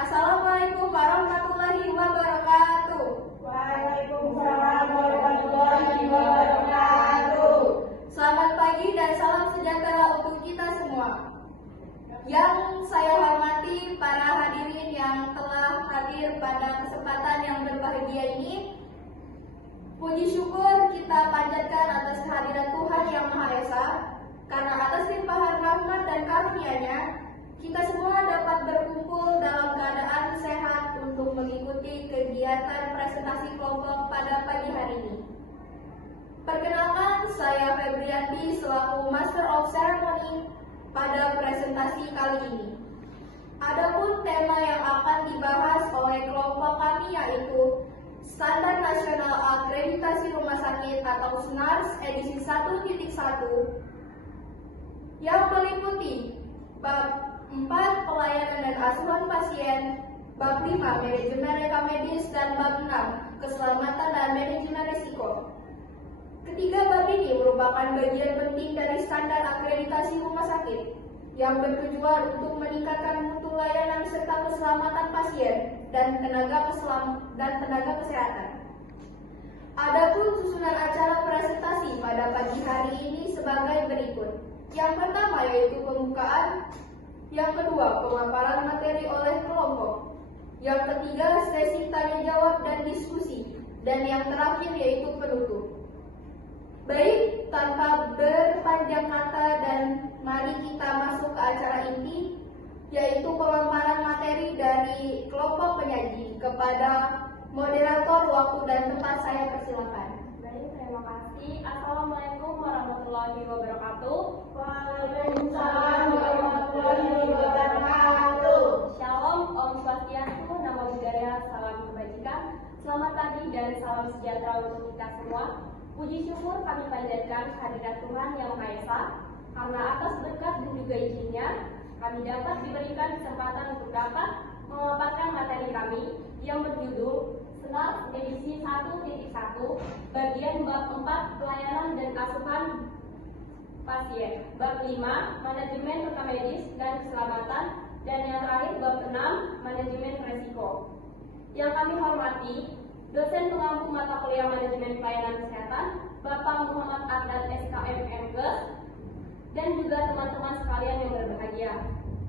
Assalamualaikum warahmatullahi wabarakatuh. Waalaikumsalam warahmatullahi wabarakatuh. Selamat pagi dan salam sejahtera untuk kita semua. Yang saya hormati para hadirin yang telah hadir pada kesempatan yang berbahagia ini. Puji syukur kita panjatkan atas kehadiran Tuhan Yang Maha Esa, karena atas limpahan rahmat dan karunia-Nya, kita semua dapat berkumpul dalam keadaan sehat untuk mengikuti kegiatan presentasi kelompok pada pagi hari ini. Perkenalkan, saya Febrianti selaku Master of Ceremony pada presentasi kali ini. Adapun tema yang akan dibahas oleh kelompok kami yaitu Standar Nasional Akreditasi Rumah Sakit atau SNARS edisi 1.1 yang meliputi bab 4 pelayanan dan asuhan pasien, bab 5 manajemen rekam medis, dan bab 6 keselamatan dan manajemen risiko. Ketiga bab ini merupakan bagian penting dari standar akreditasi rumah sakit yang bertujuan untuk meningkatkan mutu layanan serta keselamatan pasien dan tenaga kesehatan. Adapun susunan acara presentasi pada pagi hari ini sebagai berikut. Yang pertama yaitu pembukaan, yang kedua pemaparan materi oleh kelompok, yang ketiga sesi tanya jawab dan diskusi, dan yang terakhir yaitu penutup. Baik, tanpa berpanjang kata dan mari kita masuk ke acara inti, yaitu pemaparan materi dari kelompok penyaji. Kepada moderator, waktu dan tempat saya persilakan. Baik, terima kasih. Assalamualaikum warahmatullahi wabarakatuh. Waalaikumsalam warahmatullahi wabarakatuh. Shalom, Om Swastiastu, Namo Buddhaya, salam kebajikan. Selamat pagi dan salam sejahtera untuk kita semua. Puji syukur kami panjatkan kehadirat Tuhan Yang Maha Esa, karena atas berkat dan juga izinnya, kami dapat diberikan kesempatan untuk dapat memaparkan materi kami yang berjudul SNARS edisi 1.1 bagian bab 4 pelayanan dan asuhan pasien, bab 5 manajemen rekam medis dan keselamatan, dan yang terakhir bab 6 manajemen resiko. Yang kami hormati dosen pengampu mata kuliah manajemen pelayanan kesehatan Bapak Muhammad Adnan SKM MKes, dan juga teman-teman sekalian yang berbahagia.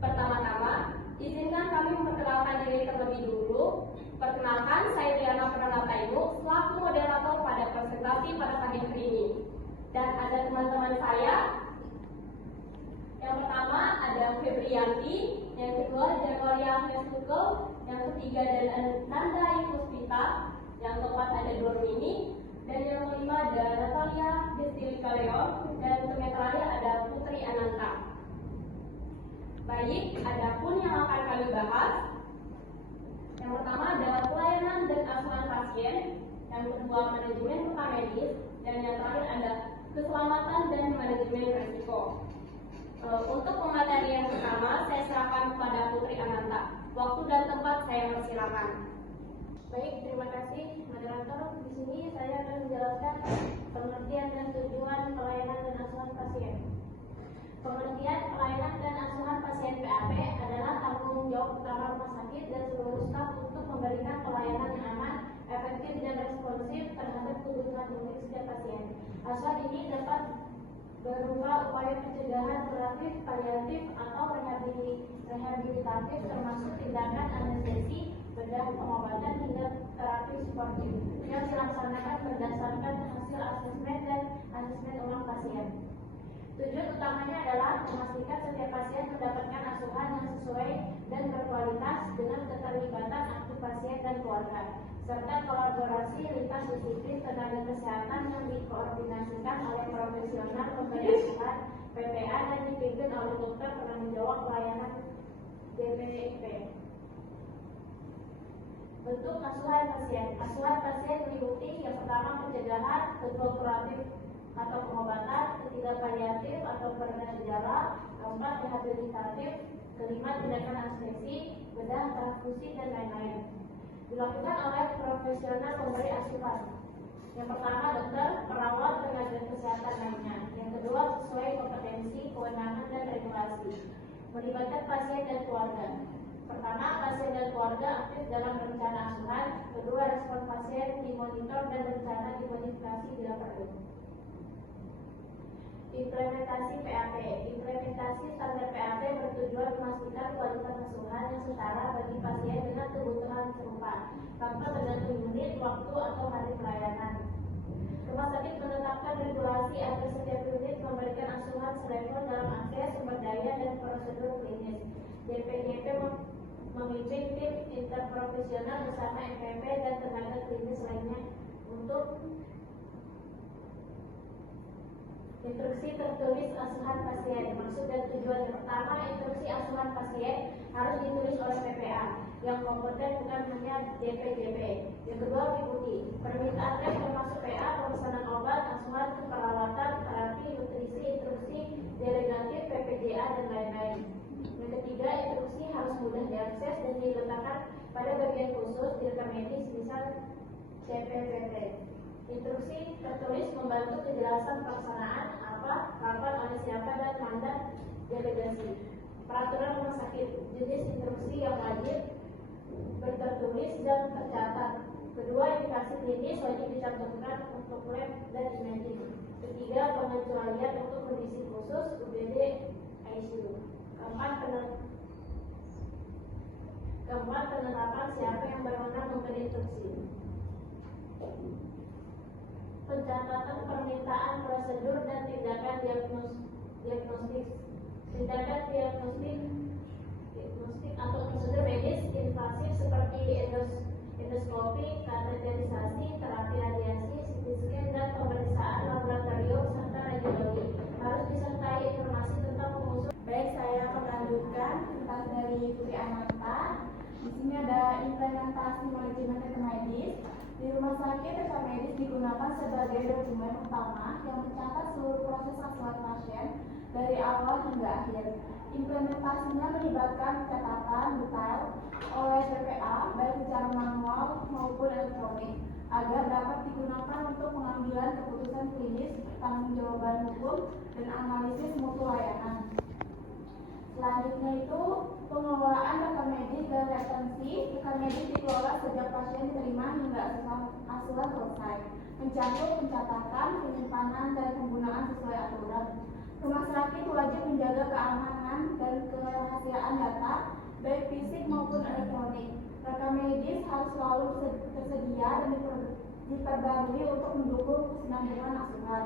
Pertama-tama, izinkan kami memperkenalkan diri terlebih dulu. Perkenalkan, saya Diana Pranataimu selaku moderator pada presentasi pada pagi hari ini. Dan ada teman-teman saya. Yang pertama ada Febrianti, yang kedua Jakaria Fesukel, yang ketiga dan Nanda Puspita, yang keempat ada Dormini, dan yang kelima ada Natalia Destilika Leon, dan untuk yang terakhir ada Putri Ananta. Baik, adapun yang akan kami bahas, yang pertama adalah pelayanan dan asuhan pasien, yang kedua manajemen rekam medis, dan yang terakhir ada keselamatan dan manajemen risiko. Untuk pemateri yang pertama, saya serahkan kepada Putri Ananta. Waktu dan tempat saya persilakan. Baik, terima kasih moderator. Di sini saya akan menjelaskan pengertian dan tujuan pelayanan dan asuhan pasien. Pengertian pelayanan dan asuhan pasien PAP adalah tanggung jawab utama rumah sakit dan seluruh staf untuk memberikan pelayanan yang aman, efektif dan responsif terhadap kebutuhan unik setiap pasien. Asuhan ini dapat berupa upaya pencegahan kuratif, paliatif, atau rehabilitatif termasuk tindakan anestesi, bedah, pengobatan hingga terapi suportif yang dilaksanakan berdasarkan hasil asesmen dan asesmen ulang pasien. Tujuan utamanya adalah memastikan setiap pasien mendapatkan asuhan yang sesuai dan berkualitas dengan keterlibatan aktif pasien dan keluarga, serta kolaborasi lintas disiplin tenaga kesehatan yang dikoordinasikan oleh profesional pemberi asuhan PPA dan dipimpin oleh dokter penanggung jawab pelayanan DPP. Bentuk asuhan pasien. Asuhan pasien meliputi yang pertama pencegahan, kedua kuratif atau pengobatan, ketiga paliatif atau peredam gejala, keempat rehabilitatif, kelima tindakan anestesi, bedah, transfusi, dan lain-lain. Dilakukan oleh profesional pemberi asuhan. Yang pertama dokter, perawat, tenaga kesehatan lainnya. Yang kedua sesuai kompetensi, kewenangan, dan regulasi. Melibatkan pasien dan keluarga. Pertama, pasien dan keluarga aktif dalam rencana asuhan. Kedua, respon pasien dimonitor dan rencana dimodifikasi bila perlu. Implementasi PAP. Implementasi standar PAP bertujuan memastikan kualitas asuhan yang setara bagi pasien dengan kebutuhan serupa, tanpa tergantung unit, waktu, atau hari pelayanan. Rumah sakit menetapkan regulasi agar setiap unit memberikan asuhan selevel dalam akses, sumber daya, dan prosedur klinis. DPJP memimpin tim interprofesional bersama MPP dan tenaga klinis lainnya untuk instruksi tertulis asuhan pasien. Maksud dan tujuan yang pertama, instruksi asuhan pasien harus ditulis oleh PPA yang kompeten, bukan hanya DPJP. Yang kedua, meliputi permintaan rem termasuk PA, pemesanan obat, asuhan keperawatan, terapi, nutrisi, instruksi delegatif, PPJA, dan lain-lain. Yang ketiga, instruksi harus mudah diakses dan diletakkan pada bagian khusus di rekam medis, misal CPPT. Instruksi tertulis membantu kejelasan pelaksanaan apa, kapan, oleh siapa, dan mandat delegasi. Peraturan rumah sakit, jenis instruksi yang wajib bertertulis dan tercatat. Kedua, indikasi klinis wajib dicantumkan untuk lab dan imaging. Ketiga, pengecualian untuk kondisi khusus UGD ICU. Keempat, penetapan siapa yang berwenang memberi instruksi. Pencatatan permintaan, prosedur, dan tindakan diagnostik. Tindakan diagnostik atau prosedur medis invasif seperti endoskopi, kateterisasi, terapi radiasi, CT scan, dan pemeriksaan laboratorium serta radiologi. Harus disertai informasi tentang pengusul. Baik, saya akan melanjutkan tentang dari Putri Ananta. Di sini ada implementasi manajemen rekam medis. Di rumah sakit, rekam medis digunakan sebagai dokumen utama yang mencatat seluruh proses asuhan pasien dari awal hingga akhir. Implementasinya melibatkan catatan detail oleh PPA baik secara manual maupun elektronik agar dapat digunakan untuk pengambilan keputusan klinis, pertanggungjawaban hukum, dan analisis mutu layanan. Selanjutnya itu pengelolaan rekam medis dan retensi. Rekam medis dikelola sejak pasien diterima hingga asuhan selesai, mencakup pencatatan, penyimpanan, dan penggunaan sesuai aturan. Rumah sakit wajib menjaga keamanan dan kerahasiaan data, baik fisik maupun elektronik. Rekam medis harus selalu tersedia dan diperbarui untuk mendukung kesinambungan asuhan.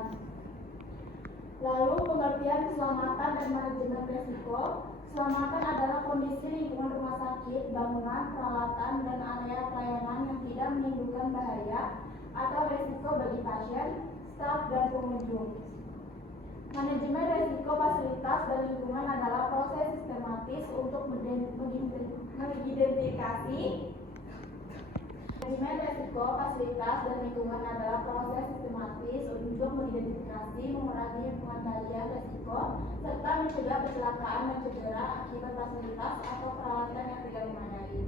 Lalu pengertian keselamatan dan manajemen risiko. Keselamatan adalah kondisi lingkungan rumah sakit, bangunan, peralatan, dan area pelayanan yang tidak menimbulkan bahaya atau risiko bagi pasien, staf, dan pengunjung. Manajemen risiko fasilitas dan lingkungan adalah proses sistematis untuk mengidentifikasi. Manajemen risiko fasilitas dan lingkungan adalah proses sistematis untuk mengidentifikasi, mengurangi pengendalian risiko, serta mencegah kecelakaan dan cedera akibat fasilitas atau peralatan yang tidak memadai.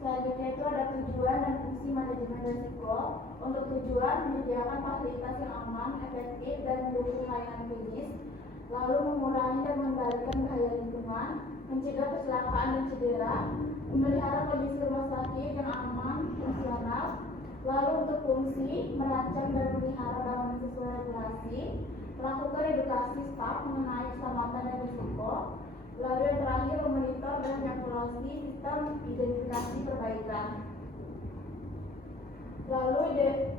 Selanjutnya itu ada tujuan dan fungsi manajemen risiko. Untuk tujuan menyediakan fasilitas yang aman, efektif, dan mendukung layanan klinis, lalu mengurangi dan mengendalikan bahaya lingkungan, mencegah kecelakaan dan cedera, memelihara kondisi rumah sakit yang aman, fungsional. Lalu untuk fungsi, merancang dan memelihara bangunan sesuai regulasi, melakukan edukasi staf mengenai keselamatan dan risiko. Lalu yang terakhir, memonitor dan mengevaluasi sistem identifikasi perbaikan. Lalu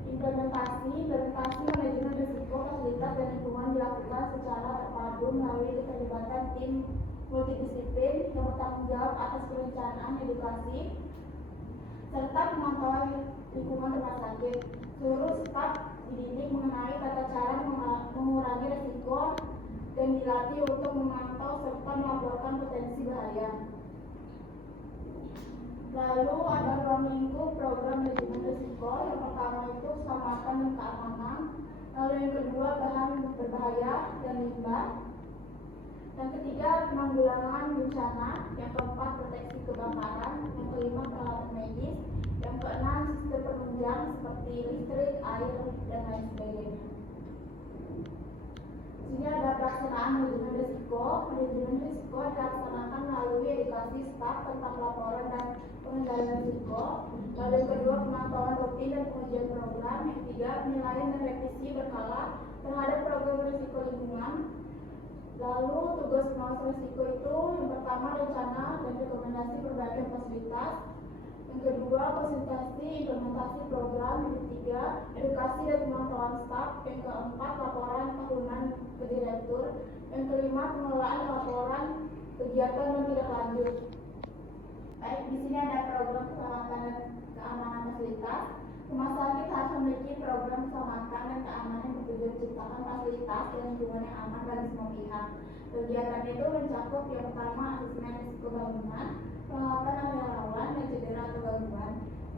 implementasi manajemen risiko fasilitas dan lingkungan dilakukan secara terpadu melalui keterlibatan tim multidisiplin yang bertanggung jawab atas perencanaan edukasi serta pemantauan lingkungan rumah sakit. Seluruh staf dididik mengenai tata cara mengurangi risiko dan dilatih untuk memantau serta melaporkan potensi bahaya. Lalu ada 2 minggu program manajemen risiko. Yang pertama itu keselamatan dan keamanan. Lalu yang kedua bahan berbahaya dan limbah. Yang ketiga penanggulangan bencana. Yang keempat proteksi kebakaran. Yang kelima peralatan medis. Yang keenam sistem penunjang seperti listrik, air, dan lain sebagainya. Sini ada pelaksanaan manajemen risiko. Manajemen risiko dilaksanakan melalui edukasi staf tentang laporan dan pengendalian risiko. Lalu yang kedua pemantauan rutin dan pengujian program. Yang ketiga penilaian dan revisi berkala terhadap program risiko lingkungan. Lalu tugas pengawasan risiko itu yang pertama rencana dan rekomendasi perbaikan fasilitas. Yang kedua fasilitasi implementasi program. Yang ketiga edukasi dan pemantauan staf. Yang keempat laporan tahunan ke direktur. Yang kelima pengelolaan laporan kegiatan yang tidak lanjut. Baik, di sini ada program keselamatan dan keamanan fasilitas. Rumah sakit harus memiliki program keselamatan dan keamanan yang bertujuan menciptakan fasilitas dan lingkungan yang aman bagi semua pihak. Kegiatan itu mencakup yang pertama asesmen risiko bangunan, pengamatan area rawan dan cedera atau gangguan.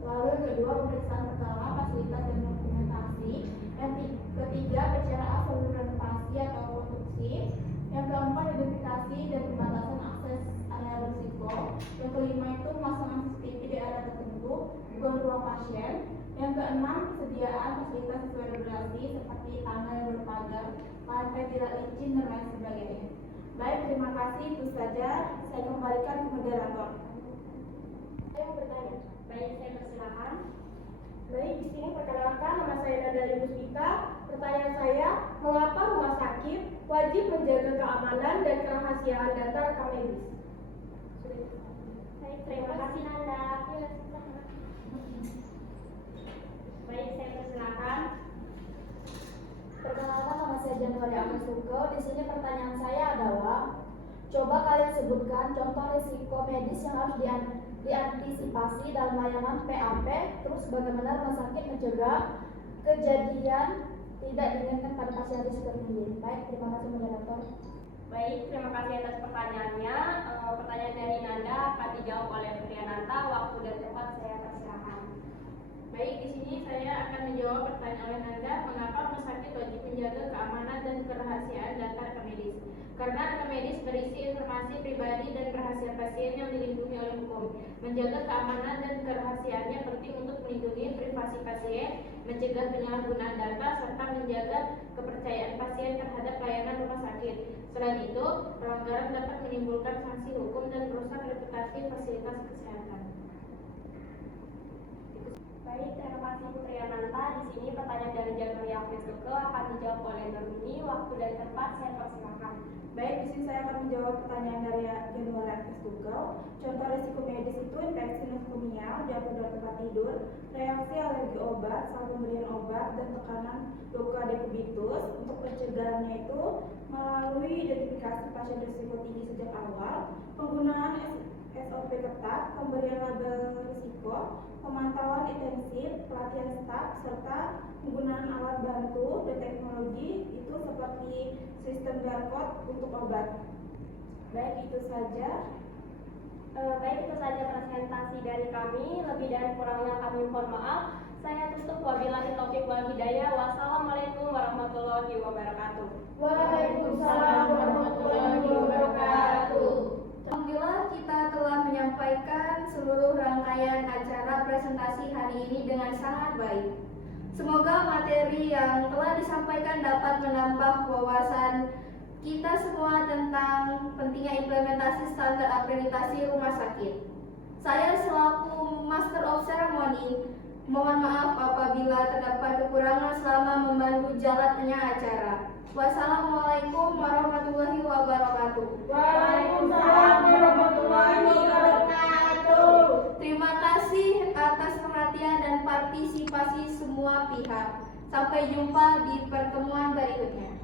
Lalu yang kedua pemeriksaan berkala fasilitas dan dokumentasi. Yang ketiga pencerahan sebelum renovasi atau konstruksi. Yang keempat identifikasi dan pembatasan akses area berisiko. Yang kelima itu pemasangan CCTV di area tertentu, bukan ruang pasien. Yang keenam persediaan fasilitas sesuai regulasi seperti tangga yang berpagar, lantai tidak licin dan lain sebagainya. Baik, terima kasih. Itu saja. Saya kembalikan ke moderator. Saya mau bertanya. Baik, saya persilakan. Baik, di sini perkenalkan nama saya Nada Mustika. Pertanyaan saya, mengapa rumah sakit wajib menjaga keamanan dan kerahasiaan data rekam medis? Baik, terima kasih Nanda. Baik, saya persilakan. Perkenalkan nama saya Januari Agus Suko. Di sini pertanyaan saya adalah, coba kalian sebutkan contoh risiko medis yang harus diantisipasi dalam layanan PAP, terus bagaimana rumah sakit mencegah kejadian tidak diinginkan pada pasien risiko tinggi. Baik, terima kasih moderator. Baik, terima kasih atas pertanyaannya. Pertanyaan dari Nanda akan dijawab oleh Priyananta. Waktu dan tempat saya persilakan. Baik, di sini saya akan menjawab pertanyaan oleh Nanda, mengapa rumah sakit wajib menjaga keamanan dan kerahasiaan data rekam medis? Karena rekam medis berisi informasi pribadi dan rahasia pasien yang dilindungi oleh hukum. Menjaga keamanan dan kerahasiaannya penting untuk melindungi privasi pasien, mencegah penyalahgunaan data, serta menjaga kepercayaan pasien terhadap layanan rumah sakit. Selain itu, pelanggaran dapat menimbulkan sanksi hukum dan merusak reputasi fasilitas kesehatan. Baik, terima kasih Putri Ananta. Di sini pertanyaan dari Januari Afesuke akan dijawab oleh Nurmini. Waktu dan tempat saya persilakan. Baik, di sini saya akan menjawab pertanyaan dari Januari Afesuke. Contoh risiko medis itu infeksi neumia, jatuh dari tempat tidur, reaksi alergi obat, saat pemberian obat, dan tekanan luka dekubitus. Untuk pencegahannya itu melalui identifikasi pasien risiko tinggi sejak awal, penggunaan SOP ketat, pemberian label risiko, pemantauan intensif, pelatihan staf, serta penggunaan alat bantu dan teknologi itu seperti sistem barcode untuk obat. Baik, itu saja. Baik, itu saja presentasi dari kami. Lebih dan kurangnya kami mohon maaf. Saya tutup wabillahi taufiq wal hidayah. Wassalamualaikum warahmatullahi wabarakatuh. Waalaikumsalam warahmatullahi wabarakatuh. Alhamdulillah kita telah menyampaikan seluruh rangkaian acara presentasi hari ini dengan sangat baik. Semoga materi yang telah disampaikan dapat menambah wawasan kita semua tentang pentingnya implementasi standar akreditasi rumah sakit. Saya selaku Master of Ceremony mohon maaf apabila terdapat kekurangan selama membantu jalannya acara. Wassalamualaikum warahmatullahi wabarakatuh. Waalaikumsalam warahmatullahi wabarakatuh. Terima kasih atas perhatian dan partisipasi semua pihak. Sampai jumpa di pertemuan berikutnya.